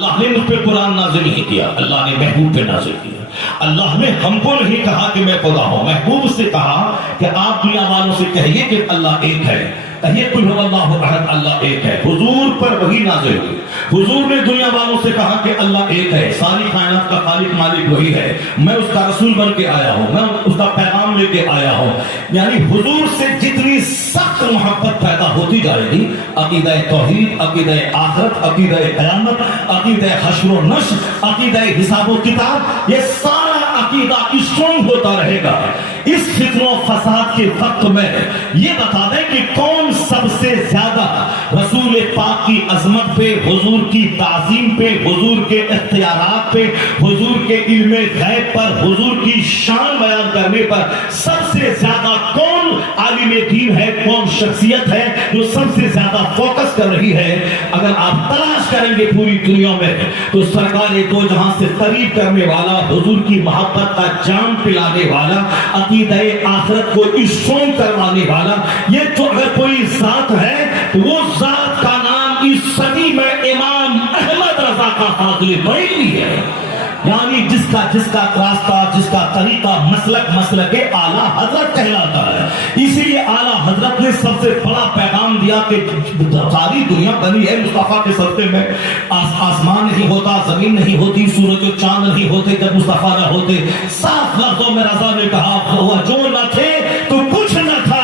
اللہ نے مجھ پہ قرآن نازل نہیں کیا، اللہ نے محبوب پہ نازل کیا۔ اللہ نے ہم کو نہیں کہا کہ میں خدا ہوں، محبوب سے کہا کہ آپ دنیا والوں سے کہیے کہ اللہ ایک ہے، کہیے قل هو اللہ احد، اللہ ایک ہے۔ حضور پر وہی نازل ہوئی، حضور نے دنیا والوں سے کہا کہ اللہ ایک ہے، ساری کائنات کا خالق مالک وہی ہے، میں اس کا رسول بن کے آیا ہوں، میں اس کا پیغام لے کے آیا ہوں۔ یعنی حضور سے جتنی سخت محبت پیدا ہوتی جائے گی، عقیدہ توحید، عقیدہ آخرت، عقیدہ قیامت، عقیدہ حشر و نشر، عقیدہ حساب و کتاب، یہ سارا عقیدہ اسٹرانگ ہوتا رہے گا۔ اس فتن و فساد کے وقت میں یہ بتا دیں کہ کون سب سے زیادہ رسول پاک کی عظمت پہ، حضور کی تعظیم پہ، حضور کے اختیارات پہ، حضور کے علم غیب پر، حضور کی شان بیان کرنے پر سب سے زیادہ کون عالم دین ہے، کون شخصیت ہے جو سب سے زیادہ فوکس کر رہی ہے؟ اگر آپ تلاش کریں گے پوری دنیا میں تو سرکار دو جہاں سے قریب کرنے والا، حضور کی محبت کا جام پلانے والا، عقیدہ آخرت کو اسٹرانگ کروانے والا، یہ تو اگر کوئی ذات ہے تو وہ ذات کا نام اس صدی میں امام احمد رضا کا فاضل بریلوی ہے۔ یعنی جس کا راستہ، جس کا طریقہ، مسلک اعلیٰ حضرت کہلاتا ہے۔ اسی لیے اعلیٰ حضرت نے سب سے بڑا پیغام دیا کہ ساری دنیا بنی ہے مصطفیٰ کے صدقے میں۔ آسمان نہیں ہوتا، زمین نہیں ہوتی، سورج و چاند نہیں ہوتے جب مصطفیٰ نہ ہوتے۔ صاف لفظوں میں رضا نے کہا وہ جو نہ تھے تو کچھ نہ تھا،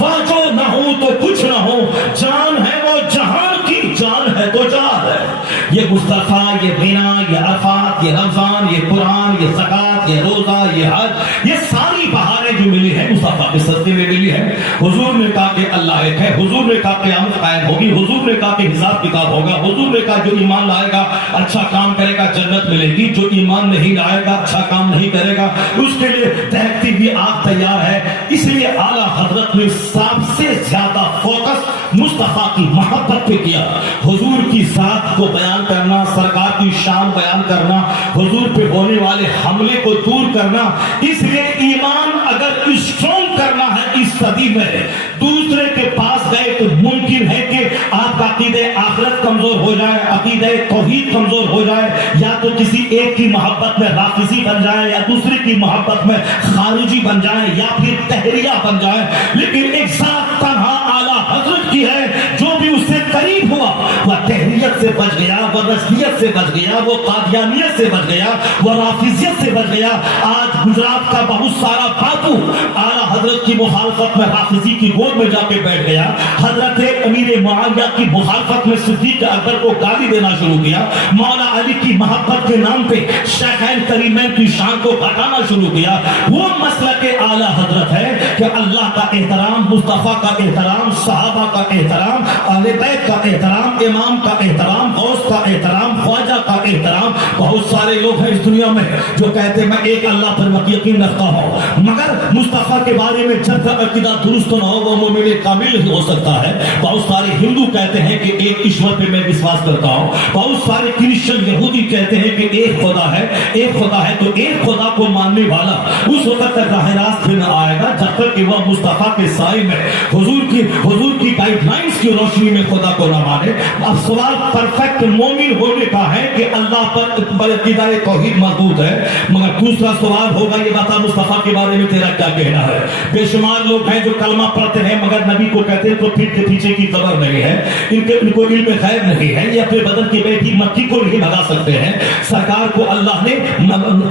وہ جو نہ ہو تو کچھ نہ ہو، جان ہے وہ جہان کی، جان ہے تو جان ہے۔ یہ مصطفیٰ، یہ بنا، یہ عرفات، یہ رمضان، یہ قرآن، یہ زکات، یہ روزہ، یہ حج، یہ ساری بہاریں جو ملی ہیں مصطفیٰ کے صدقے میں ملی ہے۔ حضور نے کہا کہ اللہ ایک ہے، حضور نے کہا قیامت قائم ہوگی، حضور نے کہا کہ حساب کتاب ہوگا، حضور نے کہا جو ایمان لائے گا اچھا کام کرے گا جنت ملے گی، جو ایمان نہیں لائے گا اچھا کام نہیں کرے گا اس کے لیے دہتی ہوئی آگ تیار ہے۔ اس لیے اعلیٰ حضرت نے سب سے زیادہ فوکس مصطفیٰ کی محبت پہ کیا، حضور کی ذات کو بیان کرنا، سرکار کی شان بیان کرنا، حضور پہ ہونے والے حملے کو دور کرنا۔ اس لیے ایمان اگر اسٹرانگ کرنا ہے اس صدی میں، دوسرے کے پاس گئے تو ممکن ہے کہ آپ کا عقیدہ آخرت کمزور ہو جائے، عقیدہ توحید کمزور ہو جائے، یا تو کسی ایک کی محبت میں رافضی بن جائے، یا دوسرے کی محبت میں خارجی بن جائے، یا پھر تحریہ بن جائے۔ لیکن ایک ذات تنہا اعلیٰ حضرت کی ہے، جو بھی اس سے قریب ہوا وہ تحریت سے بچ گیا، وہ نسبیت سے بچ گیا، وہ قادیانیت سے بچ گیا، وہ رافضیت سے بچ گیا۔ آج گجرات کا بہت سارا باپو اعلیٰ حضرت کی مخالفت میں رافضی کی گود میں جا کے بیٹھ گیا، حضرت امیر معاویہ کی مخالفت میں صدیق اکبر کو گالی دینا شروع کیا، مولا علی کی محبت کے نام پہ شیخین کریمین کی شان کو گھٹانا شروع کیا۔ وہ مسلک اعلیٰ حضرت ہے کہ اللہ کا احترام، مصطفیٰ کا احترام، صحابہ کا احترام، اہل بیت کا احترام، امام کا احترام، غوث کا احترام، خواجہ کا احترام۔ بہت سارے لوگ ہیں اس دنیا میں جو کہتے ہیں میں ایک اللہ پر یقین رکھتا ہوں، مگر مصطفیٰ کے بارے میں جب تک عقیدہ درست نہ ہو وہ مومن کامل نہیں ہو سکتا ہے۔ بہت سارے ہندو کہتے ہیں کہ ایک ایشور پہ میں وشواس کرتا ہوں، بہت سارے کرسچن یہودی کہتے ہیں کہ ایک خدا ہے، ایک خدا ہے۔ تو ایک خدا کو ماننے والا اس وقت تک راہ راست پہ نہ آئے گا جب تک کہ وہ مصطفیٰ کے سائے میں حضور کی گائیڈ لائنز کی روشنی میں خدا کو نہ مانے۔ اب سوال پرفیکٹ مومن ہونے کا ہے کہ اللہ پر عقیدہ توحید مضبوط ہے، مگر دوسرا سوال ہوگا یہ بتا مصطفیٰ کے بارے میں تیرا کیا کہنا ہے؟ بے شمار لوگ ہیں جو کلمہ پڑھتے ہیں مگر نبی کو کہتے ہیں تو پیٹھ کے پیچھے کی خبر نہیں ہے، ان کو علم غیب نہیں ہے، یا پھر بدن کی بیٹی مکھی کو نہیں بھگا سکتے ہیں۔ سرکار کو اللہ نے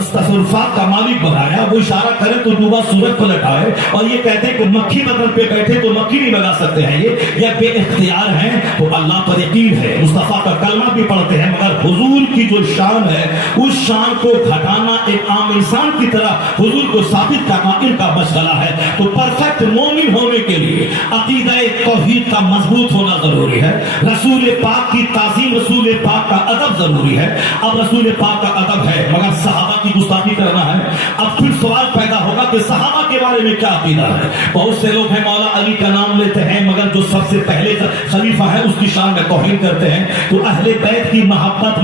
تصرفات کا مالک بنایا، وہ اشارہ کرے تو ڈوبا سورج پلٹ آئے، اور یہ کہتے ہیں کہ مکھی بدن پہ بیٹھے تو مکھی نہیں بھگا سکتے ہیں، یہ بے اختیار ہیں۔ تو اللہ پر یقین ہے، مصطفیٰ کا کلمہ بھی پڑھتے ہیں، مگر حضور کی جو شان ہے اس شان کو گھٹانا ایک عام انسان کی طرح حضور کو ثابت کرنا ان کا مشغلہ ہے۔ تو پرفیکٹ مومن ہونے کے لیے عقیدہ توحید کا مضبوط ہونا ضروری ہے، رسول پاک کی تعظیم، رسول پاک کا ادب ضروری ہے۔ اب رسول پاک کا ادب ہے مگر صحابہ کی گستاخی کرنا ہے۔ اب پھر سوال پیدا ہوگا کہ صحابہ کے بارے میں کیا عقیدہ ہے؟ بہت سے لوگ ہیں مولا علی کا نام لیتے ہیں مگر جو سب سے پہلے خلیفہ ہے اس کی شان میں توہین کرتے ہیں۔ تو اہل بیت کی محبت